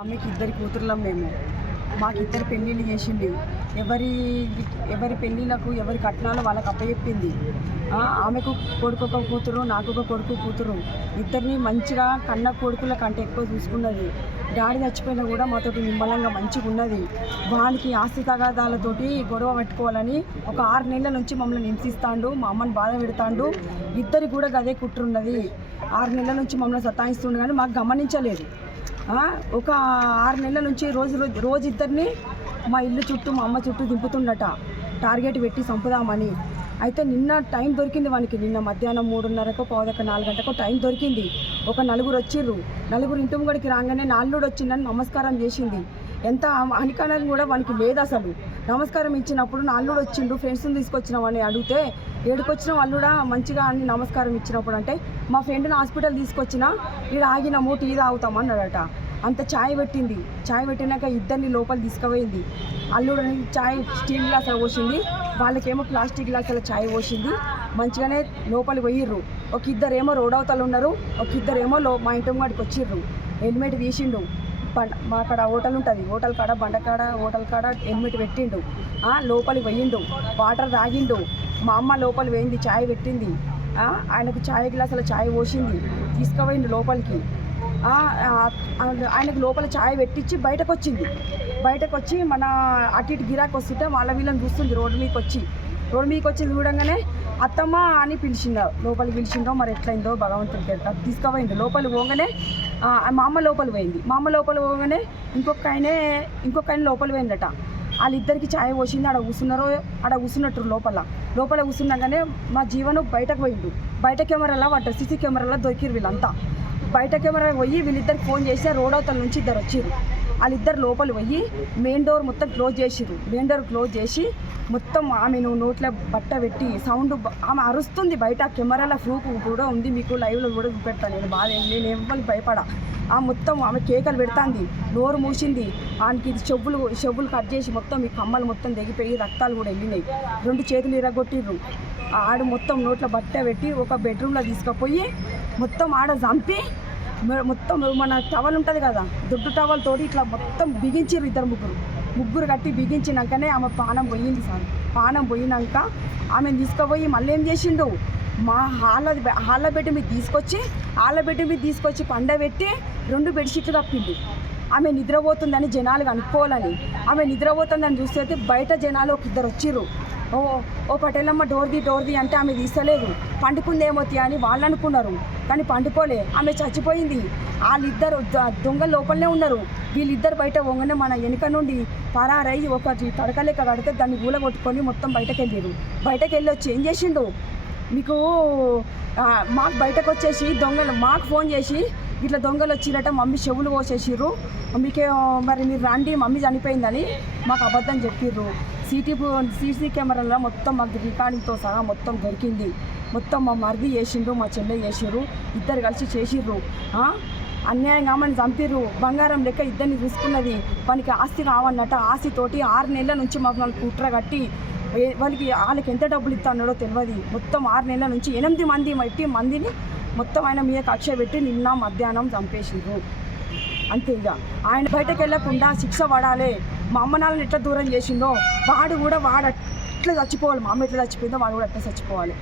ఆమెకి ఇద్దరు కూతుర్లం మేము. మాకు ఇద్దరు పెళ్ళిళ్ళు చేసింది. ఎవరి పెళ్ళిళ్ళకు ఎవరి కట్నాలు వాళ్ళకి అప్పచెప్పింది. ఆమెకు కొడుకు కూతురు, నాకు ఒక కొడుకు కూతురు. ఇద్దరిని మంచిగా కన్న కొడుకుల కంటే ఎక్కువ చూసుకున్నది. డాడీ చచ్చిపోయినా కూడా మాతోటి నిమ్మలంగా మంచిగా ఉన్నది. వానికి ఆస్తి తగాదాలతోటి గొడవ పెట్టుకోవాలని ఒక 6 నెలల నుంచి మమ్మల్ని హింసిస్తాడు. మా అమ్మని బాధ పెడతాడు. ఇద్దరికి కూడా గదే కుట్రున్నది. 6 నెలల నుంచి మమ్మల్ని సతాయిస్తుండు కానీ మాకు గమనించలేదు. ఒక 6 నెలల నుంచి రోజు ఇద్దరిని మా ఇల్లు చుట్టూ మా అమ్మ చుట్టూ దింపుతుండట, టార్గెట్ పెట్టి చంపుదామని. అయితే నిన్న టైం దొరికింది వానికి. నిన్న మధ్యాహ్నం 3:30కో 4 గంటకో టైం దొరికింది. ఒక 4 వచ్చిర్రు. 4 ఇంటి ముంగడికి రాగానే నాల్లుడు వచ్చిందని నమస్కారం చేసింది. ఎంత హానికరం కూడా వానికి లేదు అసలు. నమస్కారం ఇచ్చినప్పుడు నాల్లుడు వచ్చిండు, ఫ్రెండ్స్ని తీసుకొచ్చినామని అడిగితే, ఏడుకొచ్చిన వాళ్ళు కూడా మంచిగా అన్ని నమస్కారం ఇచ్చినప్పుడు అంటే మా ఫ్రెండ్ని హాస్పిటల్ తీసుకొచ్చినా ఈడ ఆగినాము, టీ తాగుతామన్నాడట. అంత ఛాయ్ పెట్టింది. ఛాయ్ పెట్టినాక ఇద్దరిని లోపల తీసుకుపోయింది. అల్లుడని ఛాయ్ స్టీల్ గ్లాసులో పోసింది, వాళ్ళకేమో ప్లాస్టిక్ గ్లాసులో ఛాయ్ పోసింది. మంచిగానే లోపలికి పోయిర్రు. ఒక ఇద్దరేమో రోడ్ అవతలు ఉన్నారు, ఒక ఇద్దరేమో మా ఇంటి ముంగడికి వచ్చిర్రు. హెల్మెట్ తీసిండు. మా అక్కడ హోటల్ ఉంటుంది, హోటల్ కాడ బండకాడ హోటల్ కాడ హెల్మెట్ పెట్టిండు. లోపలికి పోయిండు, వాటర్ తాగిండు. మా అమ్మ లోపలి పోయింది, ఛాయ్ పెట్టింది. ఆయనకు ఛాయ్ గ్లాసులో ఛాయ్ పోసింది, తీసుకుపోయిండు లోపలికి. ఆయనకు లోపల ఛాయ్ పెట్టించి బయటకు వచ్చింది. బయటకు వచ్చి మన అటు ఇటు గిరాకి వస్తుంటే వాళ్ళ వీళ్ళని చూస్తుంది. రోడ్డు మీదకి వచ్చి చూడంగానే అత్తమ్మ అని పిలిచిందో, లోపలికి పిలిచిందో మరి ఎట్లయిందో భగవంతుడికి ఎట్లా. తీసుకుపోయింది లోపలికి పోగానే మా అమ్మ లోపలికి పోయింది. మా అమ్మ లోపలికి పోగానే ఇంకొక ఆయన లోపలికి పోయిందట. వాళ్ళిద్దరికి ఛాయ్ పోసింది. ఆడ కూర్చున్నట్టు లోపల కూర్చున్నాగానే మా జీవను బయటకు పోయిండు. బయట కెమెరాలో పడ్డారు, సీసీ కెమెరాలో దొరికిరు వీళ్ళంతా. బయట కెమెరా పోయి వీళ్ళిద్దరికి ఫోన్ చేసి రోడ్ అవతల నుంచి ఇద్దరు వచ్చిర్రు. వాళ్ళిద్దరు లోపలి పోయి మెయిన్ డోర్ మొత్తం క్లోజ్ చేసిర్రు. మెయిన్ డోర్ క్లోజ్ చేసి మొత్తం ఆమెను నోట్లో బట్ట పెట్టి సౌండ్, ఆమె అరుస్తుంది. బయట కెమెరాల ప్రూఫ్ కూడా ఉంది, మీకు లైవ్లో కూడా చూపెడతాను. నేను ఎవరికి భయపడా. మొత్తం ఆమె కేకలు పెడుతుంది, నోరు మూసింది. ఆయనకి చెవులు కట్ చేసి మొత్తం ఈ కమ్మలు మొత్తం తెగిపోయి రక్తాలు కూడా వెళ్ళినాయి. 2 చేతులు ఇరగొట్టిర్రు. ఆడు మొత్తం నోట్లో బట్ట పెట్టి ఒక బెడ్రూమ్లో తీసుకుపోయి మొత్తం ఆడ చంపి మొత్తం మన టవల్ ఉంటుంది కదా, దొడ్డు టవల్ తోటి ఇట్లా మొత్తం బిగించిర్రు. ఇద్దరు ముగ్గురు కట్టి బిగించినాకనే ఆమె పానం పోయింది సార్. పానం పోయినాక ఆమెను తీసుకుపోయి మళ్ళీ ఏం చేసిండు, మా హాల్లో బెడ్ మీద తీసుకొచ్చి పండబెట్టి 2 బెడ్షీట్లు కప్పిండు. ఆమె నిద్రపోతుందని జనాలు కనుక్కోవాలని. ఆమె నిద్రపోతుందని చూస్తే బయట జనాలు ఒక ఇద్దరు వచ్చిర్రు. ఓ పటేలమ్మ డోర్ది అంటే ఆమె తీస్తలేదు. పండుకుందేమో అని వాళ్ళు అనుకున్నారు, కానీ పండుకోలే. ఆమె చచ్చిపోయింది. వాళ్ళిద్దరు దొంగలు లోపలనే ఉన్నారు. వీళ్ళిద్దరు బయట పోగానే మన వెనుక నుండి పరారై ఒకటి తడకలేక కడితే దాన్ని ఊలగొట్టుకొని మొత్తం బయటకు వెళ్ళి వచ్చి ఏం చేసిండు, మీకు మాకు బయటకు వచ్చేసి దొంగలు మాకు ఫోన్ చేసి ఇట్లా దొంగలు వచ్చిరట, మమ్మీ చెవులు కోసేసిర్రు, మీకే మరి మీరు రండి మమ్మీ చనిపోయిందని మాకు అబద్ధం చెప్పిర్రు. సీసీ కెమెరాలో మొత్తం మాకు రికార్డింగ్తో సహా మొత్తం దొరికింది. మొత్తం మా మరిది చేసిండ్రు, మా చెల్లె చేసిర్రు, ఇద్దరు కలిసి చేసిర్రు. అన్యాయంగా ఆమెను చంపిర్రు. బంగారం లెక్క ఇద్దరిని చూసుకున్నది. వానికి ఆస్తి కావన్నట. ఆస్తితోటి 6 నెలల నుంచి మాకు కుట్ర కట్టి వాళ్ళకి ఎంత డబ్బులు ఇస్తాడో తెలియదు. మొత్తం 6 నెలల నుంచి 8 మందిని మొత్తం ఆయన మీద కక్ష పెట్టి నిన్న మధ్యాహ్నం చంపేసిండ్రు. అంతే. ఇక ఆయన బయటకు వెళ్ళకుండా శిక్ష పడాలి. మా అమ్మ నాన్నని ఎట్లా దూరం చేసిండో వాడు అట్లా చచ్చిపోవాలి. మా అమ్మ ఎట్లా చచ్చిపోయిందో వాడు కూడా అట్లా చచ్చిపోవాలి.